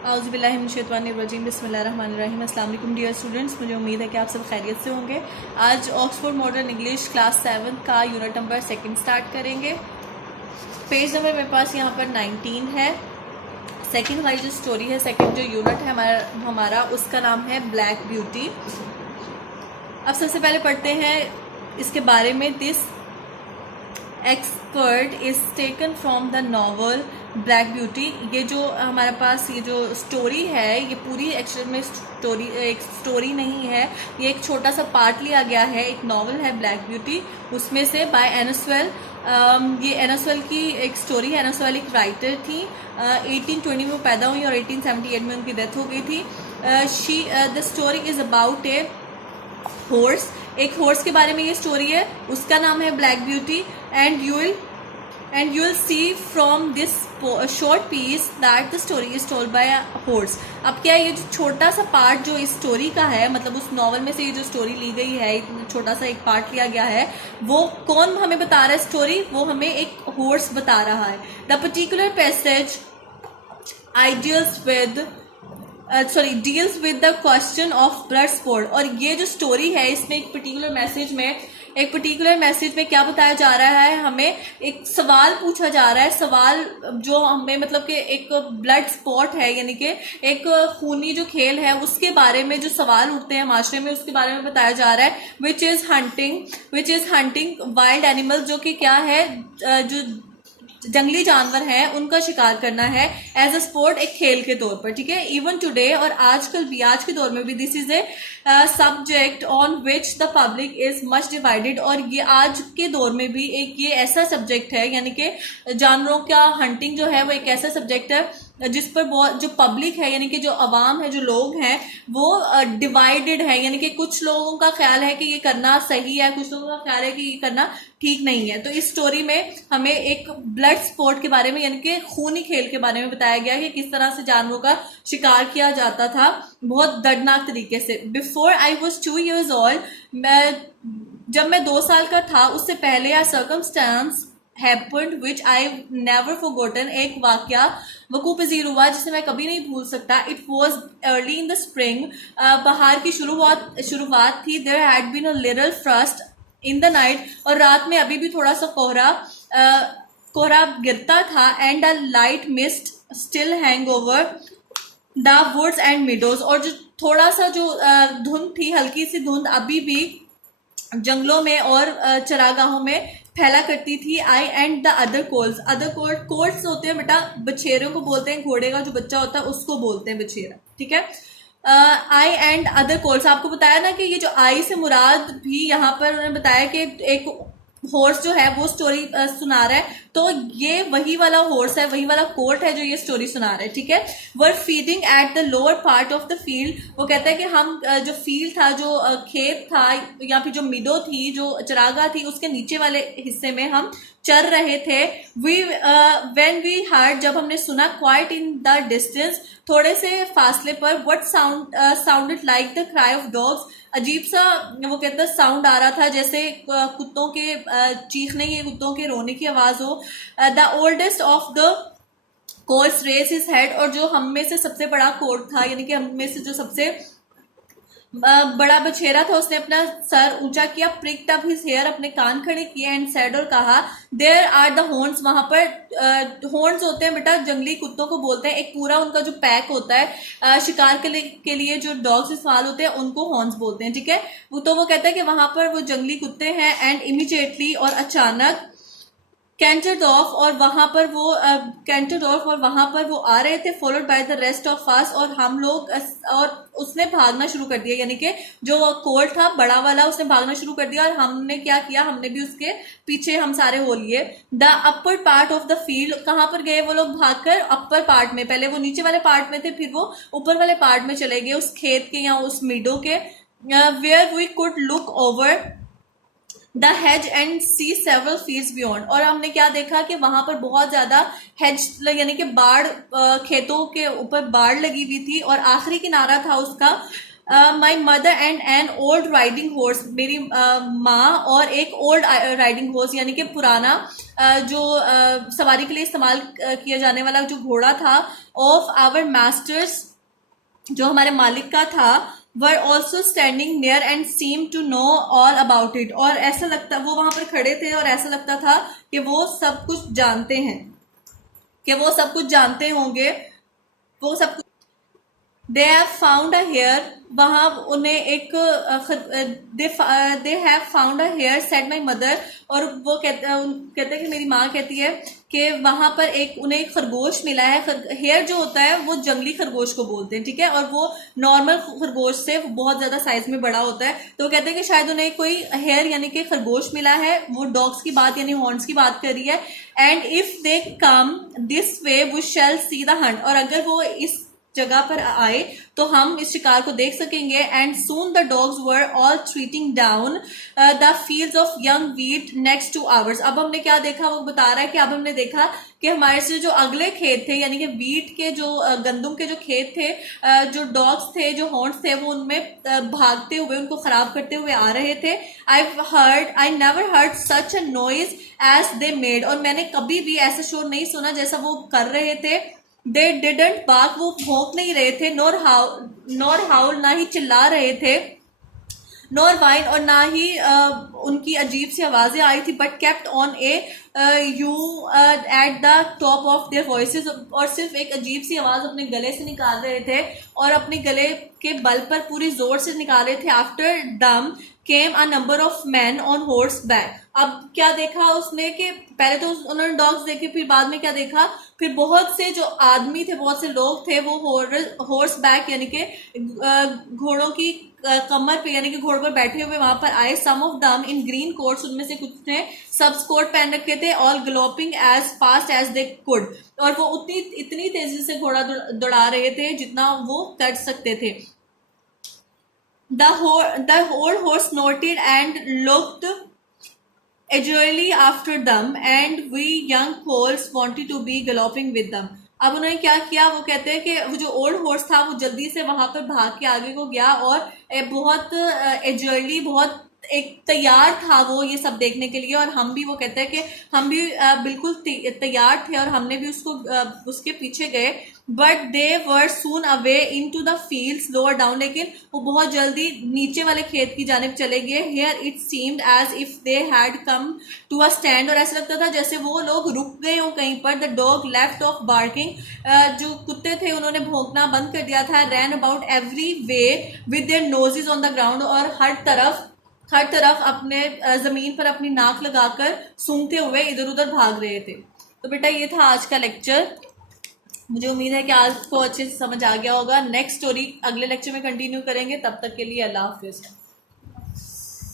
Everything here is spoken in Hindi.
औज़ुबिल्लाहिमिनश्शैतानिर्रजीम बिस्मिल्लाहिर्रहमानिर्रहीम। अस्सलाम वालेकुम डियर स्टूडेंट्स, मुझे उम्मीद है कि आप सब खैरियत से होंगे। आज ऑक्सफोर्ड मॉडर्न इंग्लिश क्लास 7 का यूनिट नंबर 2 स्टार्ट करेंगे। पेज नंबर मेरे पास यहाँ पर 19 है। सेकंड वाली जो स्टोरी है, सेकंड जो यूनिट है हमारा उसका नाम है ब्लैक ब्यूटी। अब सबसे पहले पढ़ते हैं इसके बारे में। This expert is taken from the novel black beauty. ये जो हमारे पास ये जो स्टोरी है, ये पूरी एक्चुअल में एक स्टोरी नहीं है, ये एक छोटा सा पार्ट लिया गया है। एक नॉवल है ब्लैक ब्यूटी, उसमें से बाय एना स्वेल। ये एना स्वेल की एक स्टोरी है। एना स्वेल एक राइटर थी। 1820 में पैदा हुई और 1878 में उनकी डेथ हो गई थी। The story is about a horse. एक हॉर्स के बारे में ये स्टोरी है, उसका नाम है Black Beauty. And you will see from this short piece that the story is told by a horse. अब क्या है, ये जो छोटा सा पार्ट जो इस स्टोरी का है, मतलब उस नॉवल में से ये जो स्टोरी ली गई है, छोटा सा एक पार्ट लिया गया है, वो कौन हमें बता रहा है स्टोरी? वो हमें एक हॉर्स बता रहा है। The particular passage deals with the question of blood spot. और ये जो स्टोरी है, इसमें एक पर्टिकुलर मैसेज में क्या बताया जा रहा है, हमें एक सवाल पूछा जा रहा है। सवाल जो हमें मतलब कि एक ब्लड स्पॉट है, यानी कि एक खूनी जो खेल है, उसके बारे में जो सवाल उठते हैं माशरे में, उसके बारे में बताया जा रहा है। Which is hunting wild animals, जो कि क्या है, जो जंगली जानवर हैं उनका शिकार करना है एज अ स्पोर्ट, एक खेल के तौर पर। ठीक है, इवन टुडे, और आजकल भी, आज के दौर में भी, this is a subject on which the public is much divided. और ये आज के दौर में भी ये ऐसा सब्जेक्ट है, यानी कि जानवरों का हंटिंग जो है वो एक ऐसा सब्जेक्ट है जिस पर बहुत जो पब्लिक है, यानी कि जो अवाम है, जो लोग हैं, वो डिवाइडेड है। यानी कि कुछ लोगों का ख्याल है कि ये करना सही है, कुछ लोगों का ख्याल है कि ये करना ठीक नहीं है। तो इस स्टोरी में हमें एक ब्लड स्पोर्ट के बारे में, यानी कि खूनी खेल के बारे में बताया गया है कि किस तरह से जानवरों का शिकार किया जाता था, बहुत दर्दनाक तरीके से। Before I was 2 years old, जब मैं 2 साल का था, उससे पहले आ circumstance happened which I've never forgotten। एक वाकया वकू पजीर हुआ जिसे मैं कभी नहीं भूल सकता। It was early in the spring। बहार की शुरुआत थी। There had been a little frost in the night। और रात में अभी भी थोड़ा सा कोहरा गिरता था। And a light mist still hang over the woods and meadows। और जो थोड़ा सा जो धुंध थी, हल्की सी धुंध अभी भी जंगलों में और चरागाहों में फैला करती थी। आई एंड द अदर कोल्स होते हैं बेटा, बछेरों को बोलते हैं। घोड़े का जो बच्चा होता है उसको बोलते हैं बछेरा। ठीक है, आई एंड अदर कोल्स। आपको बताया ना कि ये जो आई से मुराद भी यहाँ पर उन्होंने बताया कि एक हॉर्स जो है वो स्टोरी सुना रहा है। तो ये वही वाला हॉर्स है, वही वाला कोर्ट है जो ये स्टोरी सुना रहा है। ठीक है, were feeding at the lower part of the field. वो कहता है कि हम जो फील्ड था, जो खेत था, या फिर जो मिडो थी, जो चरागा थी, उसके नीचे वाले हिस्से में हम चल रहे थे। व्हेन वी हर्ड, जब हमने सुना, क्वाइट इन द डिस्टेंस, थोड़े से फासले पर, what sounded like the cry of dogs. अजीब सा वो कहता साउंड आ रहा था, जैसे कुत्तों के चीखने की, कुत्तों के रोने की आवाज हो। The oldest of the course race his head. और जो हम में से सबसे बड़ा कोर्ट था, यानी कि हम में से जो सबसे बड़ा बछेरा था, उसने अपना सर ऊंचा किया। प्रिक्ड अप हिज हेयर, अपने कान खड़े किए। एंड सेड, और कहा, देयर आर द हॉर्न्स। वहां पर हॉर्न्स होते हैं बेटा, जंगली कुत्तों को बोलते हैं। एक पूरा उनका जो पैक होता है शिकार के लिए जो डॉग्स इस्तेमाल होते हैं, उनको हॉर्न्स बोलते हैं। ठीक है, तो वो कहता है कि वहां पर वो जंगली कुत्ते हैं। एंड इमीडिएटली, और अचानक, कैंटर्ड ऑफ, और वहां पर वो आ रहे थे। Followed by the rest of us, और हम लोग, और उसने भागना शुरू कर दिया, यानी कि जो कोर्ट था बड़ा वाला, उसने भागना शुरू कर दिया। और हमने क्या किया, हमने भी उसके पीछे हम सारे हो लिए। The upper part of the field, कहां पर गए वो लोग भागकर? अपर पार्ट में। पहले वो नीचे वाले पार्ट में थे, फिर वो ऊपर वाले पार्ट में चले गए, उस खेत के या उस मीडो के। Where we could look over the hedge and see several fields beyond. और हमने क्या देखा कि वहां पर बहुत ज्यादा हेज, यानी कि बाढ़, खेतों के ऊपर बाढ़ लगी हुई थी, और आखिरी किनारा था उसका my mother and an old riding horse, मेरी माँ और एक ओल्ड राइडिंग हॉर्स यानी कि पुराना जो सवारी के लिए इस्तेमाल किया जाने वाला जो घोड़ा था, ऑफ आवर मास्टर्स, जो हमारे मालिक का था, were also standing near and seem to know all about it, और ऐसा लगता, वो वहां पर खड़े थे और ऐसा लगता था कि वो सब कुछ जानते हैं, कि वो सब कुछ जानते होंगे, वो सब कुछ। They have found a hare, वहां उन्हें एक they have found a hare, said my mother, और वो कहते हैं कि मेरी माँ कहती है कि वहां पर एक उन्हें एक खरगोश मिला है। हेयर जो होता है वो जंगली खरगोश को बोलते हैं, ठीक है, और वो नॉर्मल खरगोश से बहुत ज्यादा साइज में बड़ा होता है। तो कहते हैं कि शायद उन्हें कोई हेयर यानी कि खरगोश मिला है, वो डॉग्स की बात यानी हॉर्न्स की बात कर रही है। And if they come this way we shall see the hunt, और अगर वो इस जगह पर आए तो हम इस शिकार को देख सकेंगे। And soon the dogs were all treating down the fields of young wheat next two hours. अब हमने क्या देखा, वो बता रहा है कि अब हमने देखा कि हमारे से जो अगले खेत थे यानी कि वीट के जो गंदुम के जो खेत थे, जो डॉग्स थे, जो हॉर्न्स थे, वो उनमें भागते हुए उनको खराब करते हुए आ रहे थे। I never heard such a noise as they made, और मैंने कभी भी ऐसा शोर नहीं सुना जैसा वो कर रहे थे। दे डिडंट बार्क, वो भौंक नहीं रहे थे, नॉर हाउल, ना ही चिल्ला रहे थे, नॉर वाइन, और ना ही उनकी अजीब सी आवाजें आई थी, but kept on A you at the top of their voices, और सिर्फ एक अजीब सी आवाज अपने गले से निकाल रहे थे और अपने गले के बल पर पूरी जोर से निकाल रहे थे। After them came a number of man on horseback. अब क्या देखा उसने कि पहले तो उन्होंने डॉग्स देखे, फिर बाद में क्या देखा, फिर बहुत से जो आदमी थे, बहुत से लोग थे, वो हॉर्स बैक यानी कि घोड़ों की कमर पे यानी कि घोड़े पर बैठे हुए वहां पर आए। सम of them in green quotes, उनमें से कुछ ने सब कोट पहन रखे थे। All galloping as fast as they could, और वो इतनी तेजी से घोड़ा दौड़ा रहे थे जितना वो कर सकते थे। The whole horse snorted and looked eagerly after them, and we young foals wanted to be galloping with them. अब उन्होंने क्या किया, वो कहते हैं कि वो जो ओल्ड हॉर्स था वो जल्दी से वहां पर भाग के आगे को गया और बहुत एजर्ली, बहुत एक तैयार था वो ये सब देखने के लिए। और हम भी, वो कहते हैं कि हम भी बिल्कुल तैयार थे और हमने भी उसके पीछे गए। But they were soon away into the fields lower down, लेकिन वो बहुत जल्दी नीचे वाले खेत की जानिब चले गए। Here it seemed as if they had come to a stand, और ऐसा लगता था जैसे वो लोग रुक गए हो कहीं पर। The dog left off barking, जो कुत्ते थे उन्होंने भौंकना बंद कर दिया था। Ran about every way with their noses on the ground, और हर तरफ अपने जमीन पर अपनी नाक लगाकर सूंघते हुए इधर उधर भाग रहे थे। तो बेटा ये था आज का लेक्चर। मुझे उम्मीद है कि आज को अच्छे से समझ आ गया होगा। नेक्स्ट स्टोरी अगले लेक्चर में कंटिन्यू करेंगे, तब तक के लिए अल्लाह हाफिज।